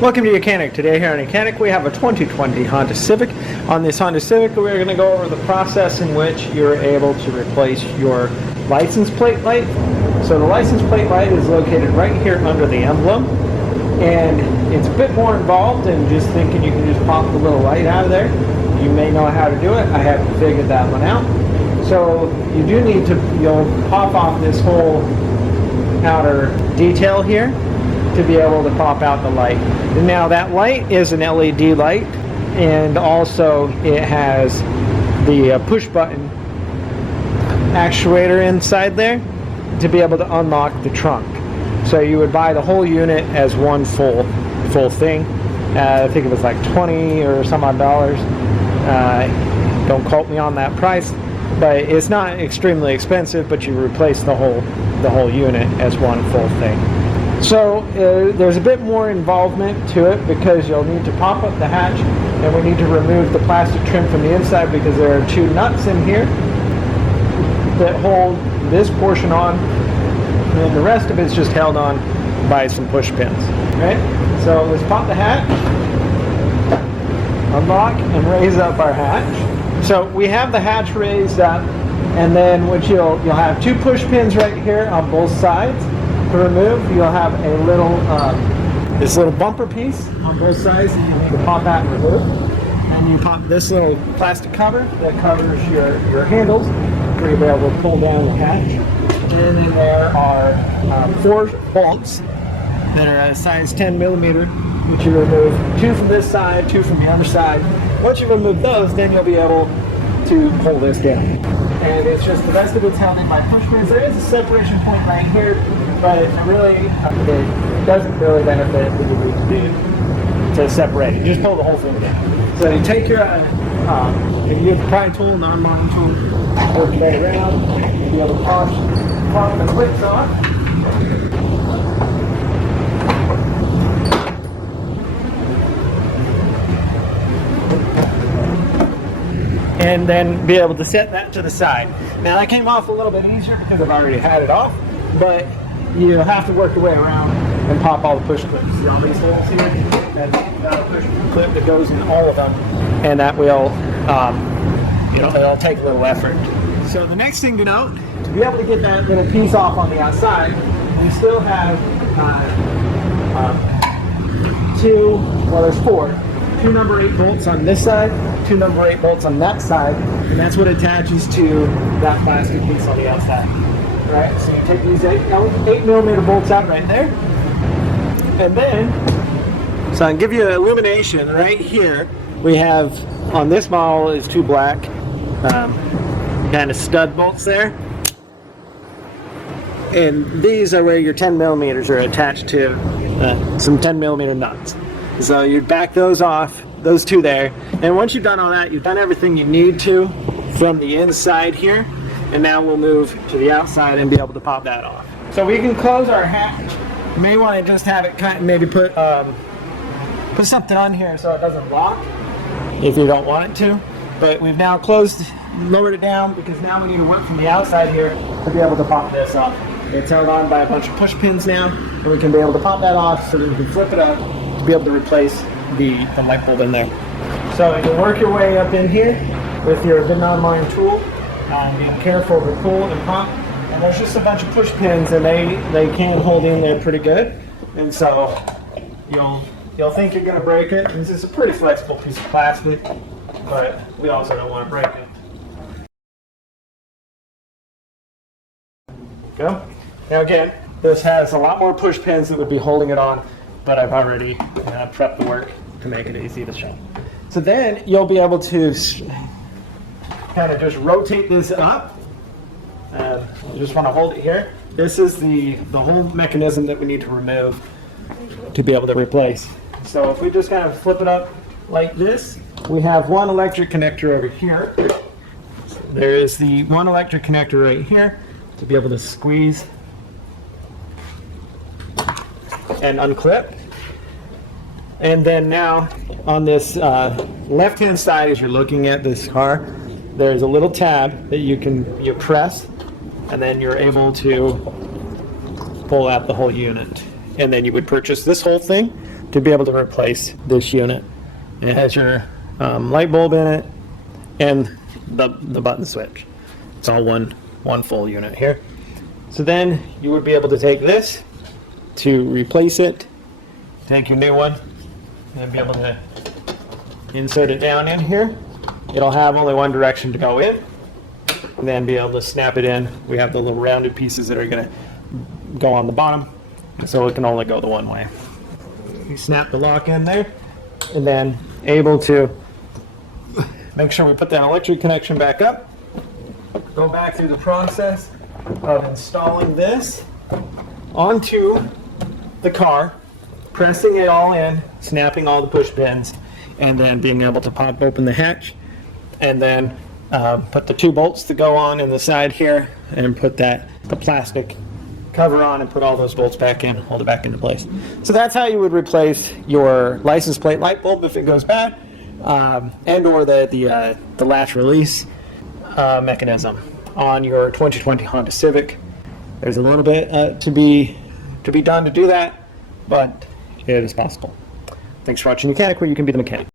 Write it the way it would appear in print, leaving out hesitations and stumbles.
Welcome to YOUCANIC. Today here on YOUCANIC we have a 2020 Honda Civic. On this Honda Civic we're going to go over the process in which you're able to replace your license plate light. So the license plate light is located right here under the emblem, and it's a bit more involved than just thinking you can just pop the little light out of there. You may know how to do it. I haven't figured that one out. So you do need to, you'll pop off this whole outer detail here to be able to pop out the light. Now that light is an LED light, and also it has the push button actuator inside there to be able to unlock the trunk. So you would buy the whole unit as one full thing. I think it was like 20 or some odd dollars. Don't quote me on that price, but it's not extremely expensive, but you replace the whole unit as one full thing. So there's a bit more involvement to it because you'll need to pop up the hatch, and we need to remove the plastic trim from the inside because there are two nuts in here that hold this portion on, and the rest of it's just held on by some push pins. Right? So let's pop the hatch, unlock, and raise up our hatch. So we have the hatch raised up, and then what you'll have two push pins right here on both sides. To remove, you'll have a little this little bumper piece on both sides, and you need to pop that and remove. And you pop this little plastic cover that covers your handles for you to be able to pull down the hatch. And then there are 4 bolts that are a size 10 millimeter, which you remove 2 from this side, 2 from the other side. Once you remove those, then you'll be able to pull this down. And it's just the rest of it's held in by push pins. There is a separation point right here, but it doesn't really benefit what you need to do to separate it. You just pull the whole thing down. So you take your, if you have a pry tool, non-mining tool, work your way around, you'll be able to pop the clips off. And then be able to set that to the side. Now that came off a little bit easier because I've already had it off, but you have to work your way around and pop all the push clips. See all these holes here? That's a push clip that goes in all of them, and that will, it'll take a little effort. So the next thing to note, to be able to get that little piece off on the outside, we still have there's 4. 2 number 8 bolts on this side, 2 number 8 bolts on that side, and that's what attaches to that plastic piece on the outside. Right? So you take these 8 millimeter bolts out right there, and then, so I'll give you an illumination right here. We have, on this model, is 2 black kind of stud bolts there, and these are where your 10 millimeters are attached to some 10 millimeter nuts. So you'd back those off, those 2 there, and once you've done all that, you've done everything you need to from the inside here, and now we'll move to the outside and be able to pop that off. So we can close our hatch. You may want to just have it kind of maybe put something on here so it doesn't lock if you don't want it to, but we've now lowered it down because now we need to work from the outside here to be able to pop this off. It's held on by a bunch of push pins now, and we can be able to pop that off so that we can flip it up to be able to replace the light bulb in there. So you can work your way up in here with your non-mining tool, being careful to pull and pop. And there's just a bunch of push pins, and they can hold in there pretty good. And so you'll think you're going to break it. This is a pretty flexible piece of plastic, but we also don't want to break it. Go. Now again, this has a lot more push pins that would be holding it on, but I've already prepped the work to make it easy to show. So then you'll be able to kind of just rotate this up. You just want to hold it here. This is the whole mechanism that we need to remove to be able to replace. So if we just kind of flip it up like this, we have one electric connector over here. There is the one electric connector right here to be able to squeeze and unclip. And then now on this left hand side, as you're looking at this car, there's a little tab that you press, and then you're able to pull out the whole unit. And then you would purchase this whole thing to be able to replace this unit. It has your light bulb in it and the button switch. It's all one full unit here. So then you would be able to take this to replace it, take your new one, and be able to insert it down in here. It'll have only one direction to go in, and then be able to snap it in. We have the little rounded pieces that are going to go on the bottom, so it can only go the one way. You snap the lock in there, and then able to make sure we put that electric connection back up. Go back through the process of installing this onto the car, pressing it all in, snapping all the push pins, and then being able to pop open the hatch, and then put the 2 bolts to go on in the side here, and put the plastic cover on, and put all those bolts back in, hold it back into place. So that's how you would replace your license plate light bulb if it goes bad, and or the latch release mechanism on your 2020 Honda Civic. There's a little bit to be done to do that, but it is possible. Thanks for watching YOUCANIC, where you can be the mechanic.